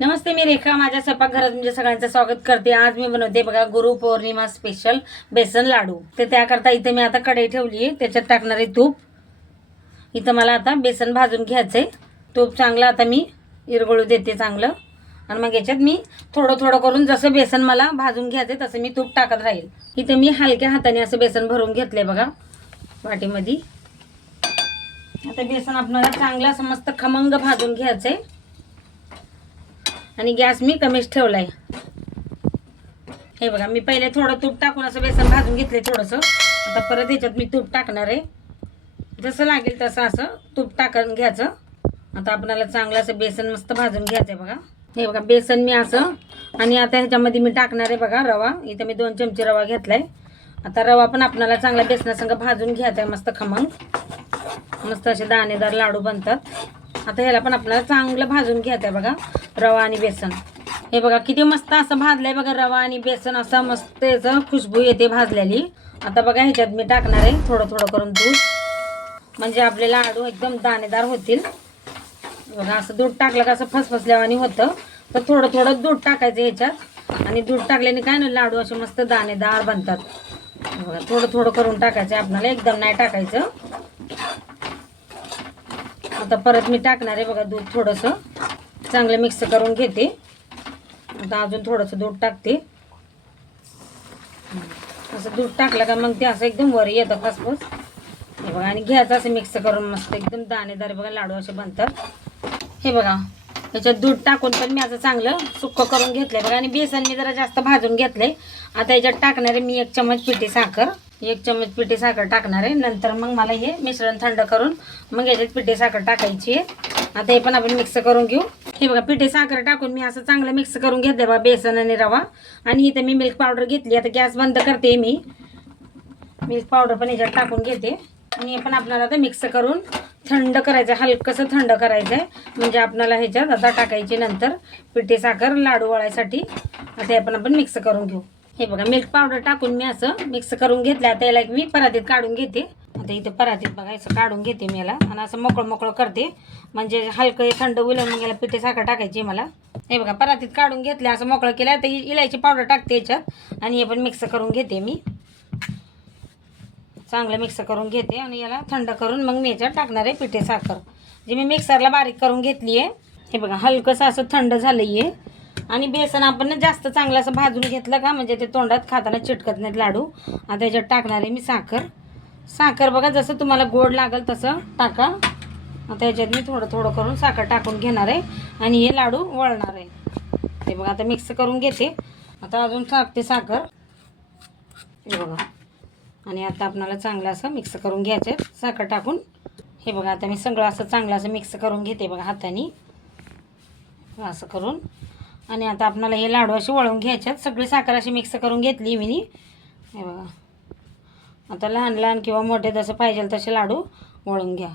नमस्ते मी रेखा. माझ्या स्वयंपाकघरात म्हणजे सगळ्यांचं स्वागत करते. आज मी बनवते बघा गुरु पौर्णिमा स्पेशल बेसन लाडू. तर त्याकरता इथे मी आता कढई ठेवली. आहे त्याच्यात टाकणार आहे तूप. इथं मला आता बेसन भाजून घ्यायचं आहे तूप चांगलं आता मी इरगळू देते चांगलं. आणि मग याच्यात मी थोडं थोडं करून जसं बेसन मला भाजून घ्यायचं तसं मी तूप टाकत राहील. इथं मी हलक्या हाताने असं बेसन भरून घेतलंय बघा वाटीमध्ये. आता बेसन आपल्याला चांगलं असं मस्त खमंग भाजून घ्यायचं आहे आणि गॅस मी कमीच आहे हे बघा मी पहिले थोडं तूप टाकून असं बेसन भाजून घेतलंय थोडंसं. आता परत ह्याच्यात मी तूप टाकणार आहे. जसं लागेल तसं असं तूप टाकून घ्यायचं. आता आपणाला चांगलं असं बेसन मस्त भाजून घ्यायचं आहे बघा. हे बघा बेसन मी असं आणि आता ह्याच्यामध्ये मी टाकणार आहे बघा रवा. इथं मी दोन चमचे रवा घेतलाय. आता रवा पण आपणाला चांगला बेसनासंग भाजून घ्यायचा आहे मस्त खमंग. मस्त असे दाणेदार लाडू बनतात. आता ह्याला पण आपल्याला चांगलं भाजून घ्यायचं आहे बघा रवा आणि बेसन. हे बघा किती मस्त असं भाजलंय बघा रवा आणि बेसन असं मस्त याचं खुशबू येते भाजलेली. आता बघा ह्याच्यात मी टाकणार आहे थोडं थोडं करून दूध. म्हणजे आपले लाडू एकदम दाणेदार होतील. बघा असं दूध टाकलं का असं फसफसल्यावानी होतं. तर थोडं थोडं दूध टाकायचं ह्याच्यात. आणि दूध टाकल्याने काय ना लाडू असे मस्त दाणेदार बनतात. बघा थोडं थोडं करून टाकायचं आहे. आपल्याला एकदम नाही टाकायचं. आता परत मी टाकणार आहे बघा दूध थोडंसं. चांगलं मिक्स करून घेते. आता अजून थोडंसं दूध टाकते. असं दूध टाकलं का मग ते असं एकदम वर येतं खसपूस हे बघा आणि घ्यायचं असं मिक्स करून मस्त एकदम दाणेदार बघा लाडू असे बनतात. हे बघा याच्यात दूध टाकून पण मी असं चांगलं सुक्क करून घेतलंय बघा. आणि बेसन मी जरा जास्त भाजून घेतलंय. आता याच्यात टाकणार आहे मी एक चमच पिठी साखर. एक चमच पिठी साखर टाकणार आहे. नंतर मग मला हे मिश्रण थंड करून मग याच्यात पिठी साखर टाकायची आहे. आता हे पण आपण मिक्स करून घेऊ. हे बघा पिठी साखर टाकून मी असं चांगलं मिक्स करून घेतलं बा बेसन आणि रवा. आणि इथं मी मिल्क पावडर घेतली. आता गॅस बंद करते मी. मिल्क पावडर पण याच्यात टाकून घेते. आणि हे पण आपल्याला आता मिक्स करून थंड करायचं आहे हलकंसं थंड करायचं आहे म्हणजे आपल्याला ह्याच्यात आता टाकायची नंतर पिठी साखर लाडू वळायसाठी. आता हे पण आपण मिक्स करून घेऊ. हे बघा मिल्क पावडर टाकून मी असं मिक्स करून घेतलं आता याला एक मी परातीत काढून घेते. आता इथे परातीत बघा असं काढून घेते मी याला. आणि असं मोकळं मोकळं करते. म्हणजे हलकं थंड होईल मग याला पिठे साखर टाकायची मला. हे बघा परातीत काढून घेतलं असं मोकळं केलं तर इलायची पावडर टाकते याच्यात. आणि हे पण मिक्स करून घेते मी. चांगलं मिक्स करून घेते आणि याला थंड करून मग मी याच्यात टाकणार आहे पिठे साखर. जे मी मिक्सरला बारीक करून घेतली आहे हे बघा हलकंसं असं थंड झालं आहे आणि बेसन आपण जास्त चांगलं असं भाजून घेतलं का म्हणजे ते तोंडात खाताना चिटकत नाहीत लाडू. आता त्याच्यात टाकणार आहे मी साखर. साखर बघा जसं तुम्हाला गोड लागेल तसं टाका. आता याच्यात मी थोडं थोडं करून साखर टाकून घेणार आहे. आणि हे लाडू वळणार आहे. ते बघा आता मिक्स करून घेते. आता अजून टाकते साखर. हे बघा. आणि आता आपणाला चांगलं असं मिक्स करून घ्यायचं साखर टाकून. हे बघा आता मी सगळं असं चांगलं असं मिक्स करून घेते बघा हाताने. असं करून. आणि आता आपणाला हे लाडू असे वळून घ्यायचे सगळी साखर अशी मिक्स करून घेतली मी हे बघा. आता लहान लहान किंवा मोठे जसं पाहिजे तसे लाडू वळून घ्या.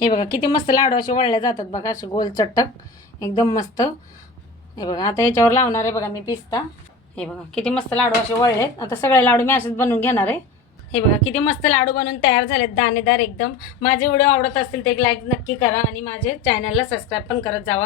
हे बघा किती मस्त लाडू असे वळले जातात बघा असे गोल चटक. एकदम मस्त. हे बघा आता याच्यावर लावणार आहे बघा मी पिस्ता. हे बघा किती मस्त लाडू असे वळलेत. आता सगळे लाडू मी असेच बनवून घेणार आहे. हे बघा किती मस्त लाडू बनवून तयार झालेत दाणेदार एकदम. माझे व्हिडिओ आवडत असतील ते एक लाईक नक्की करा आणि माझे चॅनलला सबस्क्राईब पण करत जावा.